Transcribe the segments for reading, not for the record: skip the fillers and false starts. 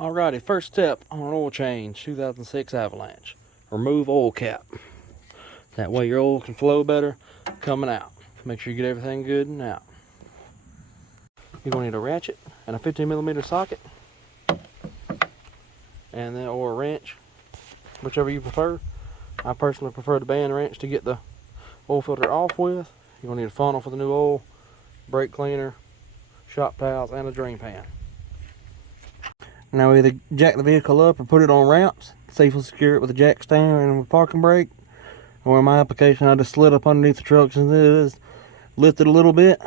Alrighty, first step on an oil change, 2006 Avalanche. Remove oil cap. That way your oil can flow better coming out. Make sure you get everything good and out. You're going to need a ratchet and a 15mm socket, and then or a wrench, whichever you prefer. I personally prefer the band wrench to get the oil filter off with. You're going to need a funnel for the new oil, brake cleaner, shop towels, and a drain pan. Now either jack the vehicle up or put it on ramps. Safely secure it with a jack stand and with parking brake. Or in my application, I just slid up underneath the truck since it is, lift it a little bit,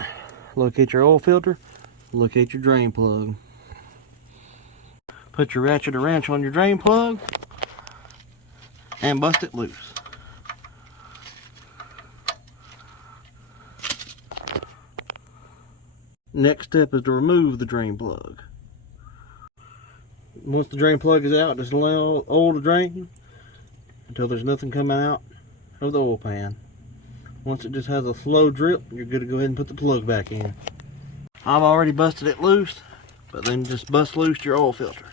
locate your oil filter, locate your drain plug. Put your ratchet or wrench on your drain plug and bust it loose. Next step is to remove the drain plug. Once the drain plug is out, just allow oil to drain until there's nothing coming out of the oil pan. Once it just has a slow drip, you're good to go ahead and put the plug back in. I've already busted it loose, but then just bust loose your oil filter.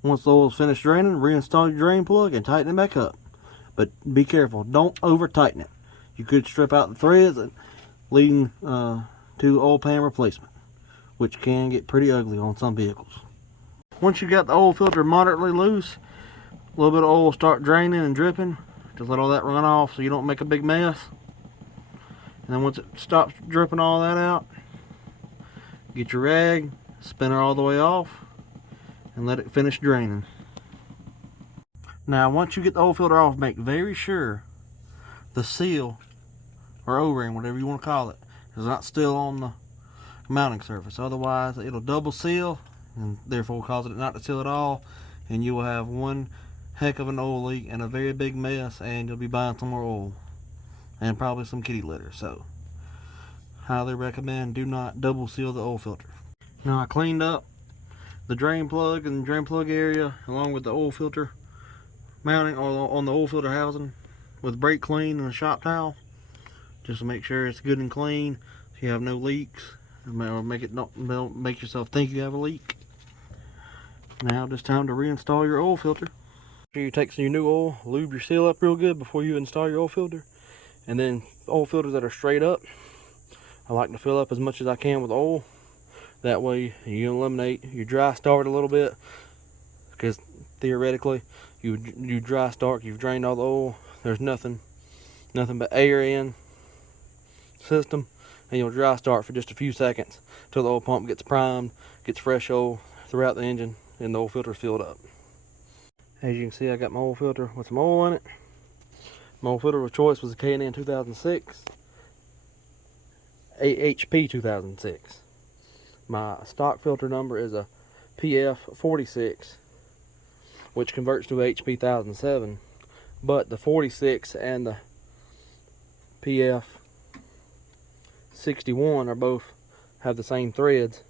Once the oil is finished draining, reinstall your drain plug and tighten it back up. But be careful, don't over tighten it. You could strip out the threads, leading to oil pan replacement, which can get pretty ugly on some vehicles. Once you got the oil filter moderately loose, a little bit of oil will start draining and dripping. Just let all that run off so you don't make a big mess. And then once it stops dripping all that out, get your rag, spin her all the way off, and let it finish draining. Now once you get the oil filter off, make very sure the seal or O-ring, whatever you want to call it, is not still on the mounting surface. Otherwise it'll double seal and therefore cause it not to seal at all, and you will have one heck of an oil leak and a very big mess, and you'll be buying some more oil and probably some kitty litter. So highly recommend do not double seal the oil filter. Now I cleaned up the drain plug and drain plug area along with the oil filter mounting on the oil filter housing with brake clean and a shop towel, just to make sure it's good and clean so you have no leaks, or make yourself think you have a leak. Now just time to reinstall your oil filter. Make sure you take some of your new oil, lube your seal up real good before you install your oil filter. And then oil filters that are straight up, I like to fill up as much as I can with oil. That way you eliminate your dry start a little bit, because theoretically you dry start, you've drained all the oil, there's nothing but air in system, and you'll dry start for just a few seconds till the oil pump gets primed, gets fresh oil throughout the engine, and the oil filter is filled up. As you can see, I got my oil filter with some oil in it. My oil filter of choice was a K&N 2006 HP 2006. My stock filter number is a PF46, which converts to HP 1007, but the 46 and the PF61 are both have the same threads,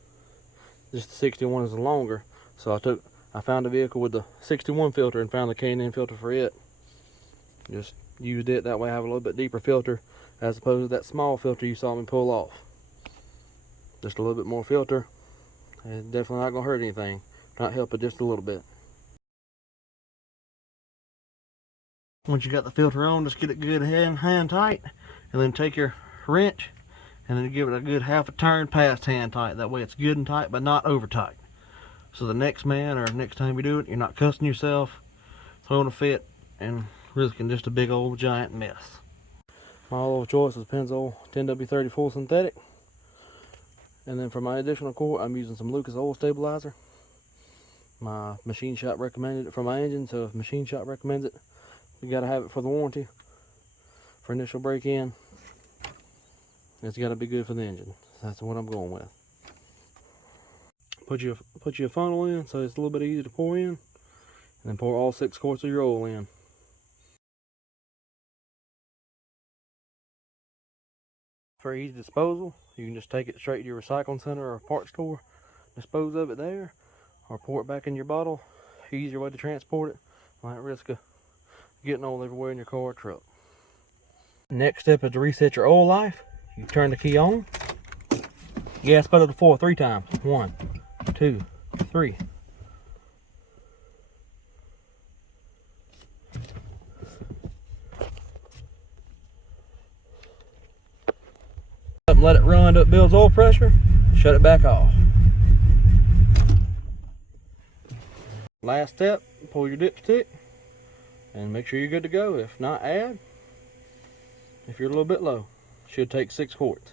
just the 61 is longer. So I found a vehicle with the 61 filter and found the K&N filter for it. Just used it, that way I have a little bit deeper filter as opposed to that small filter you saw me pull off. Just a little bit more filter, and definitely not gonna hurt anything, not help it just a little bit. Once you got the filter on, just get it good hand tight, and then take your wrench and then give it a good half a turn past hand tight. That way it's good and tight, but not over tight. So the next man or next time you do it, you're not cussing yourself, throwing a fit, and risking just a big old giant mess. My oil of choice is Pennzoil 10W30 full synthetic. And then for my additional quart, I'm using some Lucas oil stabilizer. My machine shop recommended it for my engine, so if machine shop recommends it, you gotta have it for the warranty, for initial break-in. It's gotta be good for the engine. So that's what I'm going with. Put your funnel in so it's a little bit easy to pour in, and then pour all 6 quarts of your oil in. For easy disposal, you can just take it straight to your recycling center or parts store, dispose of it there, or pour it back in your bottle. Easier way to transport it, might risk of getting oil everywhere in your car or truck. Next step is to reset your oil life. You turn the key on. Gas pedal to 4 3 times. 1, 2, 3. Let it run until it builds oil pressure. Shut it back off. Last step, pull your dipstick and make sure you're good to go. If not, add. If you're a little bit low, should take 6 quarts.